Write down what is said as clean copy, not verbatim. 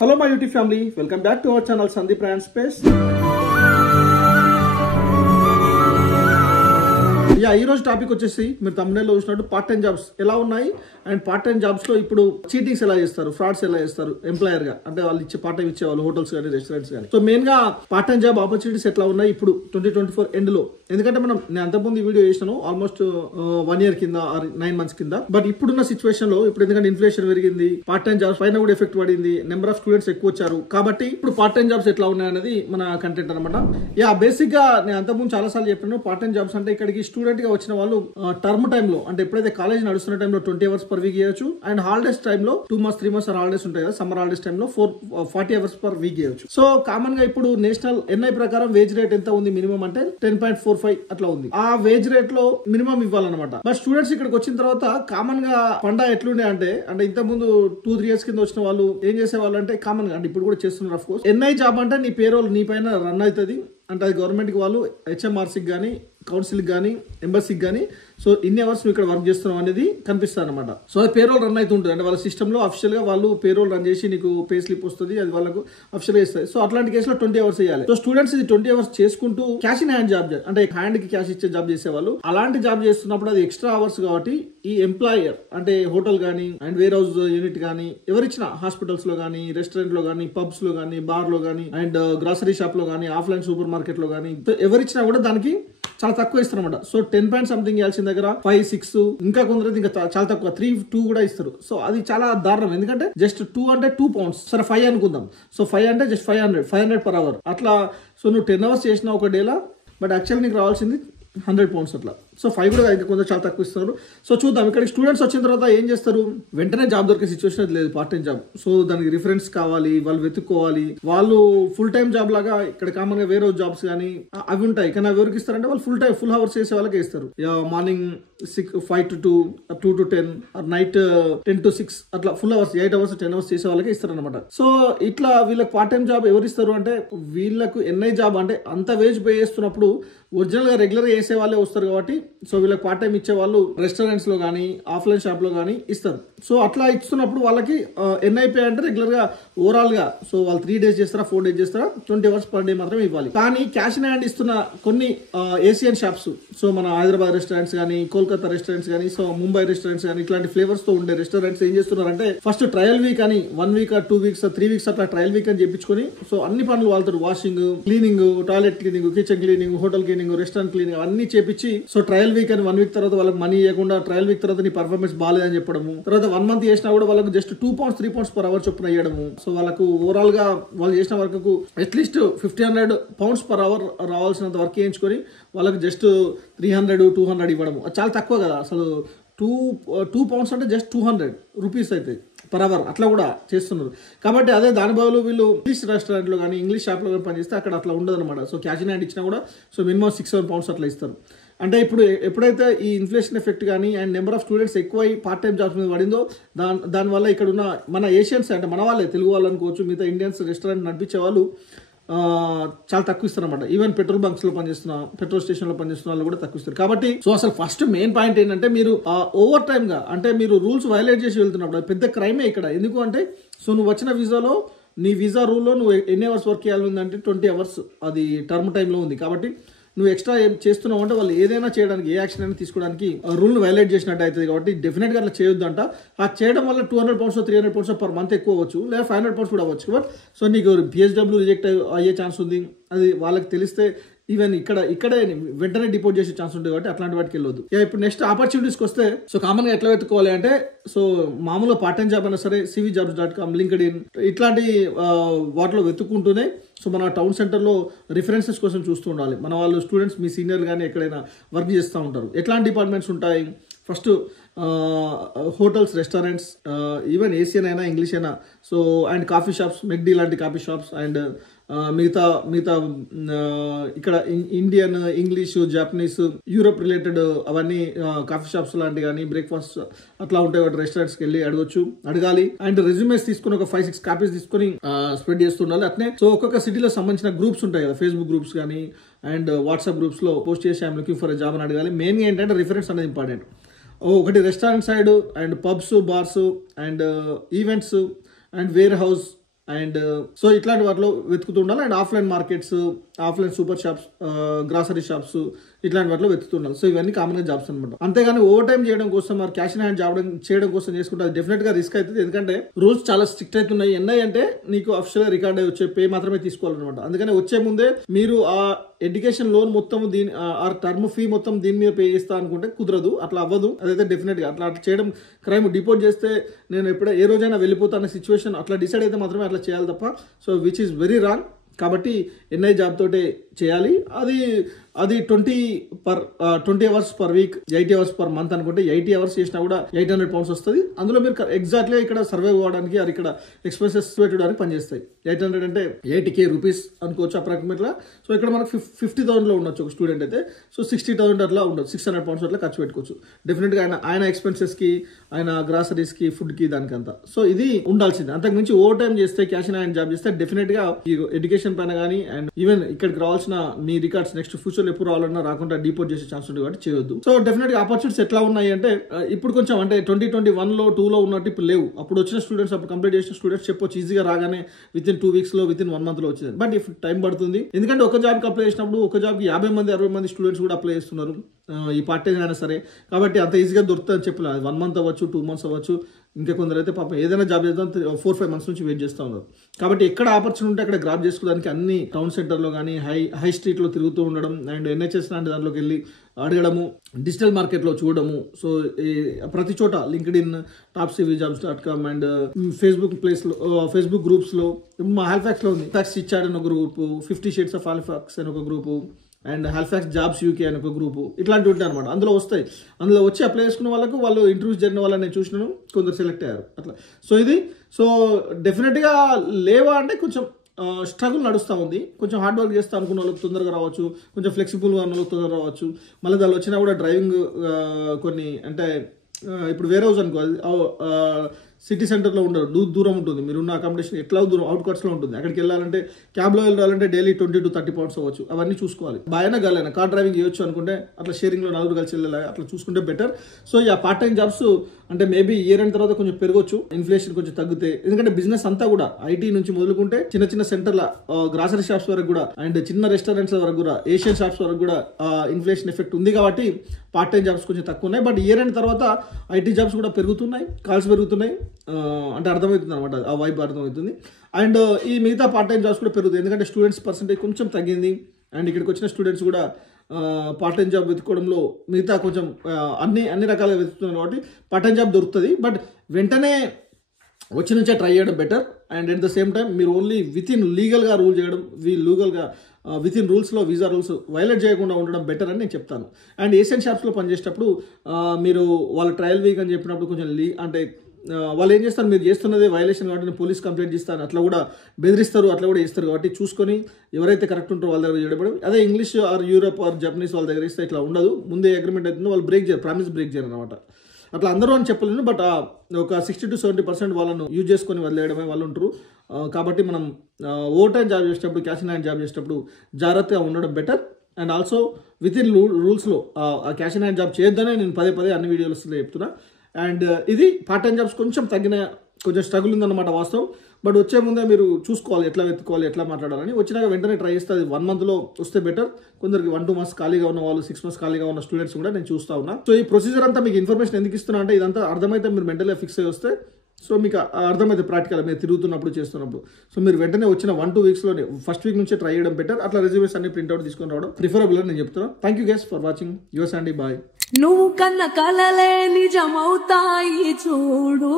Hello my YouTube family, welcome back to our channel Sandeep Brand Space. ఈ రోజు topic వచ్చేసి మీరు thumbnail లో చూసినట్టు పార్ట్ టైం జాబ్స్ ఎలా ఉన్నాయి అండ్ పార్ట్ టైం జాబ్స్ లో ఇప్పుడు చీటింగ్స్ ఎలా చేస్తారు, ఫ్రాడ్స్ ఎలా చేస్తారు ఎంప్లాయర్ గా, అంటే వాళ్ళు ఇచ్చే పార్ట్ టైం ఇచ్చే వాళ్ళు హోటల్స్ కానీ రెస్టారెంట్స్ కానీ. సో మెయిన్ గా పార్ట్ టైం జాబ్ ఆపర్చునిటీస్ ఎట్లా ఉన్నాయి ఇప్పుడు 2024 ఎండ్ లో. ఎందుకంటే నేను అంతకుముందు వీడియో చేసినాను ఆల్మోస్ట్ 1 year కింద 9 months కింద. బట్ ఇప్పుడున్న సిచువేషన్ లో ఇప్పుడు ఎందుకంటే ఇన్ఫ్లేషన్ పెరిగింది, పార్ట్ టైం జాబ్స్ పైన కూడా ఎఫెక్ట్ పడింది, నెంబర్ ఆఫ్ స్టూడెంట్స్ ఎక్కువ వచ్చారు. కాబట్టి ఇప్పుడు పార్ట్ టైం జాబ్స్ ఎట్లా ఉన్నాయి అనేది మన కంటెంట్ అనమాట. బేసిక్ గా నేను అంతకుముందు చాలా సార్లు చెప్పాను, పార్ట్ టైం జాబ్స్ అంటే ఇక్కడికి స్టూడెంట్ గా వచ్చిన వాళ్ళు టర్మ్ టైంలో అంటే ఎప్పుడైతే కాలేజ్ నడుస్తున్న టైంలో 20 hours per week చేయొచ్చు. అండ్ హాలిడేస్ టైంలో 2 months 3 months హాలిడేస్ ఉంటాయి కదా, సమ్మర్ హాలిడేస్ టైంలో 40 hours per week చేయొచ్చు. సో కామన్ గా ఇప్పుడు నేషనల్ ఎన్ఐ ప్రకారం వేజ్ రేట్ ఎంత ఉంది మినిమం అంటే 10.45 అట్లా ఉంది. ఆ వేజ్ రేట్ లో మినిమం ఇవ్వాలన్నమాట. బట్ స్టూడెంట్స్ ఇక్కడికి వచ్చిన తర్వాత కామన్ గా పండా ఎట్లుండే అంటే ఇంత ముందు 2-3 years కింద వచ్చిన వాళ్ళు ఏం చేసేవాళ్ళు అంటే కామన్ గా అంటే ఇప్పుడు కూడా చేస్తున్నారు. ఆఫ్ కోర్స్ ఎన్ఐ జాబ్ అంటే నీ పేరోల్ నీ పైన రన్ అవుతుంది అంటే అది గవర్నమెంట్ కి వాళ్ళు హెచ్ఎంఆర్సీకి కానీ కౌన్సిల్ కానీ ఎంబసీకి కానీ సో ఇన్ని అవర్స్ నువ్వు ఇక్కడ వర్క్ చేస్తున్నావు అనేది కనిపిస్తుంది అనమాట. సో అది పేరోల్ రన్ అవుతుంటుంది అంటే వాళ్ళ సిస్టమ్ లో అఫిషియల్ గా వాళ్ళు పేరోల్ రన్ చేసి నీకు పే స్లిప్ వస్తుంది, అది వాళ్ళకు అఫిషియల్ గా ఇస్తుంది. సో అట్లాంటి కేసులో 20 hours చేయాలి. సో స్టూడెంట్స్ ఇది 20 hours చేసుకుంటూ క్యాష్ ఇన్ హ్యాండ్ జాబ్ అంటే హ్యాండ్ కి క్యాష్ ఇచ్చే జాబ్ చేసేవాళ్ళు. అలాంటి జాబ్ చేస్తున్నప్పుడు అది ఎక్స్ట్రా అవర్స్ కాబట్టి ఈ ఎంప్లాయర్ అంటే హోటల్ కానీ అండ్ వేర్ హౌస్ యూనిట్ కానీ ఎవరిచ్చిన హాస్పిటల్స్ లో కానీ రెస్టారెంట్ లో కానీ పబ్స్ లో కానీ బార్ లో కానీ అండ్ గ్రాసరీ షాప్ లో కానీ ఆఫ్లైన్ సూపర్ మార్కెట్ లో కానీ ఎవరిచ్చినా కూడా దానికి చాలా తక్కువ ఇస్తారు అనమాట. సో 10 point something ఇవ్వాల్సిన దగ్గర 5-6 ఇంకా కొందరు ఇంకా చాలా తక్కువ 3-2 కూడా ఇస్తారు. సో అది చాలా దారుణం. ఎందుకంటే జస్ట్ 2 అంటే 2 pounds, సరే 5 అనుకుందాం. సో 5 అంటే జస్ట్ 500 per hour అట్లా. సో నువ్వు 10 hours చేసిన ఒక డేలా, బట్ యాక్చువల్ నీకు రావాల్సింది 100 pounds అట్లా. సో 5 కూడా ఇంకా కొంచెం చాలా తక్కువ ఇస్తున్నారు. సో చూద్దాం ఇక్కడ స్టూడెంట్స్ వచ్చిన తర్వాత ఏం చేస్తారు, వెంటనే జాబ్ దొరికే సిచ్యువేషన్ అది లేదు. పార్ట్ టైం జాబ్ సో దానికి రిఫరెన్స్ కావాలి, వాళ్ళు వెతుక్కోవాలి. వాళ్ళు ఫుల్ టైం జాబ్ లాగా ఇక్కడ కామన్ గా వేరే జాబ్స్ కానీ అవి ఉంటాయి, కానీ అవి ఎవరికి ఇస్తారంటే వాళ్ళు ఫుల్ అవర్స్ చేసే వాళ్ళకే ఇస్తారు. Morning 5 to 2, 2 to 10, night 10 to 6 అట్లా ఫుల్ అవర్స్ 8 hours 10 hours చేసే వాళ్ళకే ఇస్తారు అనమాట. సో ఇట్లా వీళ్ళకి పార్ట్ టైం జాబ్ ఎవరు ఇస్తారు అంటే వీళ్ళకు ఎన్ఐ జాబ్ అంటే అంత వేజ్ పే చేస్తున్నప్పుడు ఒరిజినల్ గా రెగ్యులర్ గా చేసే వాళ్ళే వస్తారు కాబట్టి సో వీళ్ళకి పార్ట్ టైం ఇచ్చే వాళ్ళు రెస్టారెంట్స్ లో కానీ ఆఫ్లైన్ షాప్ లో కానీ ఇస్తారు. సో అట్లా ఇస్తున్నప్పుడు వాళ్ళకి ఎన్ఐపీ అంటే రెగ్యులర్ గా ఓవరాల్ గా సో వాళ్ళు 3 days చేస్తారా 4 days చేస్తారా 20 hours per day మాత్రం ఇవ్వాలి. కానీ క్యాష్ ఇన్ హ్యాండ్ ఇస్తున్న కొన్ని ఏషియన్ షాప్స్ సో మన హైదరాబాద్ రెస్టారెంట్స్ కానీ కోల్కతా రెస్టారెంట్స్ కానీ సో ముంబై రెస్టారెంట్స్ కానీ ఇట్లాంటి ఫ్లేవర్స్ తో ఉండే రెస్టారెంట్స్ ఏం చేస్తున్నారంటే ఫస్ట్ ట్రయల్ వీక్ అని 1 week 2 weeks 3 weeks అట్లా ట్రయల్ వీక్ అని చెప్పించుకొని సో అన్ని పనులు వాళ్తారు, washing, cleaning, toilet cleaning, kitchen cleaning, hotel cleaning, restaurant cleaning అన్ని చేపించి సో ట్రయల్ వీక్ అని 1 week తర్వాత వాళ్ళకి మనీ ఇవ్వకుండా ట్రయల్ వీక్ తర్వాత నీ పర్ఫార్మెన్స్ బాగాలేదని చెప్పడము, తర్వాత 1 month చేసినా కూడా వాళ్ళకి just 2 pounds 3 pounds per hour చొప్పున ఇవ్వడము. సో వాళ్ళకు ఓవరాల్ గా వాళ్ళు చేసిన వర్క్ కు అట్లీస్ట్ 1,500 pounds per hour రావాల్సినంత వర్క్ చేయించుకొని వాళ్ళకి జస్ట్ 300-200 ఇవ్వడము. చాలా తక్కువ కదా అసలు. 2 pounds అంటే జస్ట్ 200 rupees అయితే per hour అట్లా కూడా చేస్తున్నారు. కాబట్టి అదే దాని బదులు వీళ్ళు ఇంగ్లీష్ రెస్టారెంట్ లో కానీ ఇంగ్లీష్ షాప్ లో కానీ పనిచేస్తే అక్కడ అట్లా ఉండదు అనమాట. సో క్యాష్ ఇన్ హ్యాండ్ ఇచ్చినా కూడా సో మినిమం 6-7 pounds అట్లా ఇస్తారు. అంటే ఇప్పుడు ఎప్పుడైతే ఈ ఇన్ఫ్లేషన్ ఎఫెక్ట్ కానీ అండ్ నెంబర్ ఆఫ్ స్టూడెంట్స్ ఎక్కువ పార్ట్ టైం జాబ్స్ మీద పడిందో దానివల్ల ఇక్కడ ఉన్న మన ఏషియన్స్ అంటే మన వాళ్ళే తెలుగు వాళ్ళు అనుకోవచ్చు, మిగతా ఇండియన్స్ రెస్టారెంట్ నడిపించే వాళ్ళు చాలా తక్కువ ఇస్తారు అనమాట. ఈవెన్ పెట్రోల్ బంక్స్ లో పనిచేస్తున్న పెట్రోల్ స్టేషన్ లో పనిచేస్తున్న వాళ్ళు కూడా తక్కువ ఇస్తారు. కాబట్టి సో అసలు ఫస్ట్ మెయిన్ పాయింట్ ఏంటంటే మీరు ఓవర్ టైమ్ గా అంటే మీరు రూల్స్ వైలేట్ చేసి వెళ్తున్నప్పుడు పెద్ద క్రైమే ఇక్కడ. ఎందుకు అంటే సో నువ్వు వచ్చిన వీసాలో నీ వీసా రూల్లో నువ్వు ఎన్ని అవర్స్ వర్క్ చేయాలి ఉందంటే 20 hours అది టర్మ్ టైంలో ఉంది. కాబట్టి నువ్వు ఎక్స్ట్రా ఏం చేస్తున్నావు అంటే వాళ్ళు ఏదైనా చేయడానికి ఏ యాక్షన్ అయినా తీసుకోవడానికి రూల్ వైలేట్ చేసినట్టు అవుతుంది. కాబట్టి డెఫినెట్ గా అట్లా చేయొద్దంట. ఆ చేయడం వల్ల 200 pounds 300 pounds per month ఎక్కువ అవ్వచ్చు, లేదా 500 pounds కూడా అవ్వచ్చు. బట్ సో నీకు PSW రిజెక్ట్ అయ్యే ఛాన్స్ ఉంది. అది వాళ్ళకి తెలిస్తే ఈవెన్ ఇక్కడే వెంటనే డిపోర్ట్ చేసే ఛాన్స్ ఉంటుంది. కాబట్టి అట్లాంటి వాటికి వెళ్ళొద్దు. ఇప్పుడు నెక్స్ట్ ఆపర్చునిటీస్కి వస్తే సో కామన్ గా ఎట్లా వెతుక్కోవాలి అంటే సో మామూలుగా పార్ట్ టైం జాబ్ అయినా సరే cvjobs.com, LinkedIn ఇట్లాంటి వాటిలో వెతుక్కుంటూనే సో మన టౌన్ సెంటర్లో రిఫరెన్సెస్ కోసం చూస్తూ ఉండాలి. మన వాళ్ళు స్టూడెంట్స్ మీ సీనియర్ కానీ ఎక్కడైనా వర్క్ చేస్తూ ఉంటారు. ఎట్లాంటి డిపార్ట్మెంట్స్ ఉంటాయి, first hotels, restaurants, even Asian అయినా ఇంగ్లీష్ అయినా so and coffee shops, McD లాంటి కాఫీ షాప్స్ అండ్ మిగతా ఇక్కడ Indian, English, Japanese, Europe related అవన్నీ కాఫీ షాప్స్ లాంటి కానీ బ్రేక్ఫాస్ట్ అట్లా ఉంటాయి. వాటి రెస్టారెంట్స్కి వెళ్ళి అడగాలి. అండ్ రెజ్యూమేస్ తీసుకుని ఒక 5-6 కాపీస్ తీసుకుని స్ప్రెడ్ చేస్తుండాలి. అట్నే సో ఒక్కొక్క సిటీలో సంబంధించిన గ్రూప్స్ ఉంటాయి కదా, ఫేస్బుక్ గ్రూప్స్ కానీ అండ్ వాట్సాప్ గ్రూప్స్ లో పోస్ట్ చేసి I'm looking for a job అని అడగాలి. మెయిన్గా ఏంటంటే రిఫరెన్స్ అనేది ఇంపార్టెంట్. ఒకటి restaurant side and pubs, bars and events and warehouse and so ఇట్లాంటి వాటిలో వెతుకుతూ ఉండాలి. And offline markets, offline super shops, grocery shops ఇట్లాంటి వాటిలో వెతుకుతుండాలి. సో ఇవన్నీ కామన్గా జాబ్స్ అనమాట. అంతేగాని ఓవర్ టైం చేయడం కోసం మరి క్యాష్ ఇన్ హ్యాండ్ జాబ్ చేయడం కోసం చేసుకుంటే అది డెఫినెట్గా రిస్క్ అవుతుంది. ఎందుకంటే రూల్స్ చాలా స్ట్రిక్ట్ అవుతున్నాయి. ఎన్ఐ అంటే నీకు అఫిషియల్గా రికార్డ్ అయ్యి వచ్చే పే మాత్రమే తీసుకోవాలన్నమాట. అందుకని వచ్చే ముందే మీరు ఆ ఎడ్యుకేషన్ లోన్ మొత్తం దీని ఆ టర్మ్ ఫీ మొత్తం దీని మీద పే చేస్తా అనుకుంటే కుదరదు, అట్లా అవ్వదు. అదైతే డెఫినెట్గా అట్లా చేయడం క్రైమ్. డిపోర్ట్ చేస్తే నేను ఏ రోజైనా వెళ్ళిపోతాన సిచ్యువేషన్ అట్లా డిసైడ్ అయితే మాత్రమే అట్లా చేయాలి తప్ప. So which is very wrong. కాబట్టి ఎన్ఐ జాబ్ తోటే చేయాలి. అది 20 hours per week, 80 hours per month అనుకుంటే 80 అవర్స్ చేసినా కూడా 800 pounds వస్తుంది. అందులో మీరు ఎగ్జాక్ట్లీ ఇక్కడ సర్వైవ్ అవ్వడానికి అది ఇక్కడ ఎక్స్పెన్సెస్ పెట్టడానికి పనిచేస్తాయి. 800 అంటే 80K రూపీస్ అనుకోవచ్చు అప్రాక్సిమేట్గా. సో ఇక్కడ మనకు 50,000లో ఉండొచ్చు ఒక స్టూడెంట్ అయితే. సో 60,000 అట్లా ఉండొచ్చు, 600 pounds అట్లా ఖర్చు పెట్టుకోవచ్చు డెఫినెట్గా ఆయన ఎక్స్పెన్సెస్కి, ఆయన గ్రాసరీస్కి, ఫుడ్కి, దానికంతా. సో ఇది ఉండాల్సింది. అంతకుమించి ఓవర్ టైం చేస్తే, క్యాష్ ఇన్ హ్యాండ్ జాబ్ చేస్తే డెఫినెట్గా ఈ ఎడ్యుకేషన్ పైన కానీ అండ్ ఈవెన్ ఇక్కడికి రావాల్సిన మీ రికార్డ్స్ నెక్స్ట్ ఫ్యూచర్ ఎప్పుడు రావాలన్నా రాకుండా డిపోర్ట్ చేసే ఛాన్స్ ఉంది కాబట్టి చేయొద్దు. సో డెఫినెట్ గా ఆపర్చునిటీస్ ఎట్లా ఉన్నాయి అంటే ఇప్పుడు కొంచెం అంటే 2021లో 2లో ఉన్నట్టు ఇప్పుడు లేవు. అప్పుడు వచ్చిన స్టూడెంట్స్, అప్పుడు కంప్లీట్ చేసిన స్టూడెంట్స్ చెప్పొచ్చు ఈజీగా రాగానే వితిన్ 2 weeks లో, వితిన్ 1 month లో వచ్చింది. బట్ ఇఫ్ టైం పడుతుంది. ఎందుకంటే ఒక జాబ్కి అప్లై చేసినప్పుడు ఒక జాబ్కి 50 మంది 60 మంది స్టూడెంట్స్ కూడా అప్లై చేస్తున్నారు ఈ పార్ట్ టైం అయినా సరే. కాబట్టి అంత ఈజీగా దొరుకుతుందని చెప్పలేదు. 1 month అవ్వచ్చు, 2 months అవ్వచ్చు. ఇంకా కొందరు అయితే పాపం ఏదైనా జాబ్ చేద్దాం 4-5 months నుంచి వెయిట్ చేస్తూ ఉన్నారు. కాబట్టి ఎక్కడ ఆపర్చునిటీ ఉంటే అక్కడ గ్రాప్ చేసుకోవడానికి అన్ని టౌన్ సెంటర్లో కానీ హై స్ట్రీట్లో తిరుగుతూ ఉండడం అండ్ ఎన్హెచ్ఎస్ లాంటి దాంట్లోకి వెళ్ళి అడగడము, డిజిటల్ మార్కెట్లో చూడడము. సో ప్రతి చోట లింక్డ్ఇన్, topcvjobs.com అండ్ ఫేస్బుక్ గ్రూప్స్లో మా హాలిఫాక్స్లో ఉంది. హాలిఫాక్స్ చిట్చాట్ అని ఒక గ్రూపు, 50 Shades of హాలిఫాక్స్ అని ఒక group and Halifax jobs UK అని ఒక గ్రూపు, ఇట్లాంటివి ఉంటాయి అనమాట. అందులో వస్తాయి. అందులో వచ్చి అప్లై చేసుకున్న వాళ్ళకు వాళ్ళు ఇంటర్వ్యూస్ జరిగిన వాళ్ళని నేను చూసినాను, కొందరు సెలెక్ట్ అయ్యారు అట్లా. సో డెఫినెట్గా లేవా అంటే కొంచెం స్ట్రగుల్ నడుస్తూ ఉంది. కొంచెం హార్డ్ వర్క్ చేస్తా అనుకున్న వాళ్ళకి తొందరగా రావచ్చు, కొంచెం ఫ్లెక్సిబుల్గా ఉన్న వాళ్ళకి తొందరగా రావచ్చు. మళ్ళీ దానిలో వచ్చినా కూడా డ్రైవింగ్ కొన్ని అంటే ఇప్పుడు వేరే హౌస్ అనుకో, సిటీ సెంటర్లో ఉండదు, దూరం ఉంటుంది. మీరున్న అకామిడేషన్ ఎట్లా దూరం అవుట్కట్స్లో ఉంటుంది. అక్కడికి వెళ్ళాలంటే క్యాబ్లో వెళ్ళాలంటే డైలీ 20 to 30 pounds అవ్వచ్చు. అవన్నీ చూసుకోవాలి. బాగా గలైనా కార్ డ్రైవింగ్ చేయొచ్చు అనుకుంటే అట్లా షేరింగ్లో 4 కలిసి వెళ్ళాలి, అట్లా చూసుకుంటే బెటర్. సో ఈ పార్ట్ టైం జాబ్స్ అంటే మేబీ ఇయర్ అయిన తర్వాత కొంచెం పెరగొచ్చు, ఇన్ఫ్లేషన్ కొంచెం తగ్గితే. ఎందుకంటే బిజినెస్ అంతా కూడా ఐటీ నుంచి మొదలుకుంటే చిన్న సెంటర్ల గ్రాసరీ షాప్స్ వరకు కూడా అండ్ చిన్న రెస్టారెంట్స్ వరకు కూడా, ఏషియన్ షాప్స్ వరకు కూడా ఇన్ఫ్లేషన్ ఎఫెక్ట్ ఉంది. కాబట్టి పార్ట్ టైం జాబ్స్ కొంచెం తక్కువ ఉన్నాయి. బట్ ఇయర్ అయిన తర్వాత ఐటీ జాబ్స్ కూడా పెరుగుతున్నాయి, కాల్స్ పెరుగుతున్నాయి. అంటే అర్థమవుతుంది అనమాట, ఆ వైబ్ అర్థమవుతుంది. అండ్ ఈ మిగతా పార్ట్ టైం జాబ్స్ కూడా పెరుగుతాయి. ఎందుకంటే స్టూడెంట్స్ పర్సెంటేజ్ కొంచెం తగ్గింది. అండ్ ఇక్కడికి వచ్చిన స్టూడెంట్స్ కూడా పార్ట్ టైం జాబ్ వెతుకోవడంలో మిగతా కొంచెం అన్ని రకాలుగా వెతుకుతున్నారు కాబట్టి పార్ట్ టైం జాబ్ దొరుకుతుంది. బట్ వెంటనే వచ్చి నుంచే ట్రై చేయడం better. And at the same time మీరు ఓన్లీ వితిన్ లీగల్గా రూల్ చేయడం, లీగల్గా వితిన్ రూల్స్లో, వీసా రూల్స్ వైలేట్ చేయకుండా ఉండడం బెటర్ అని నేను చెప్తాను. అండ్ ఏషియన్ షాప్స్లో పనిచేసేటప్పుడు మీరు వాళ్ళ ట్రయల్ వీక్ అని చెప్పినప్పుడు కొంచెం అంటే వాళ్ళు ఏం చేస్తారు, మీరు చేస్తున్నదే వైలేషన్ కాబట్టి నేను పోలీస్ కంప్లైంట్ చేస్తాను అట్లా కూడా బెదిరిస్తారు, అట్లా కూడా చేస్తారు. కాబట్టి చూసుకొని ఎవరైతే కరెక్ట్ ఉంటారో వాళ్ళ దగ్గర చేయడం. అదే English or Europe or Japanese వాళ్ళ దగ్గర ఇస్తే ఇట్లా ఉండదు. ముందే అగ్రిమెంట్ అవుతుందో వాళ్ళు ప్రామిస్ బ్రేక్ చేయరు అనమాట. అట్లా అందరూ అని చెప్పలేను, బట్ ఒక 60 to 70% వాళ్ళను యూజ్ చేసుకొని వదిలేయడమే వాళ్ళు ఉంటారు. కాబట్టి మనం ఓవర్ టైం జాబ్ చేసేటప్పుడు, క్యాష్ ఇన్ హ్యాండ్ జాబ్ చేసేటప్పుడు జాగ్రత్తగా ఉండడం బెటర్. అండ్ ఆల్సో వితిన్ రూల్స్లో ఆ క్యాష్ ఇన్ హ్యాండ్ జాబ్ చేయొద్దనే నేను పదే అన్ని వీడియోస్లో చెప్తున్నా. అండ్ ఇది పార్ట్ టైం జాబ్స్ కొంచెం కొంచెం స్ట్రగుల్ ఉందన్నమాట వాస్తవం. బట్ వచ్చే ముందే మీరు చూసుకోవాలి ఎట్లా వెతుకోవాలి, ఎట్లా మాట్లాడాలని. వచ్చినాక వెంటనే ట్రై చేస్తే అది 1 monthలో వస్తే బెటర్. కొందరికి 1-2 months ఖాళీగా ఉన్న వాళ్ళు, 6 months ఖాళీగా ఉన్న స్టూడెంట్స్ కూడా నేను చూస్తా ఉన్నా. సో ఈ ప్రొసీజర్ అంతా మీకు ఇన్ఫర్మేషన్ ఎందుకు ఇస్తున్నా అంటే ఇదంతా అర్థమైతే మీరు మెంటల్గా ఫిక్స్ అయ్యి వస్తే సో మీకు అర్థమైతే ప్రాక్టికల్ మీరు తిరుగుతున్నప్పుడు చేస్తున్నప్పుడు. సో మీరు వెంటనే వచ్చిన 1-2 weeksలోనే ఫస్ట్ వీక్ నుంచే ట్రై చేయడం బెటర్. అట్లా రెజ్యూమేస్ అన్ని ప్రింట్అవుట్ తీసుకొని రావడం ప్రిఫరబుల్ అని నేను చెప్తున్నాను. Thank you guys for watching. Yours అండి, బాయ్. నువ్వు కన్న కలలే నిజమవుతాయి చూడు.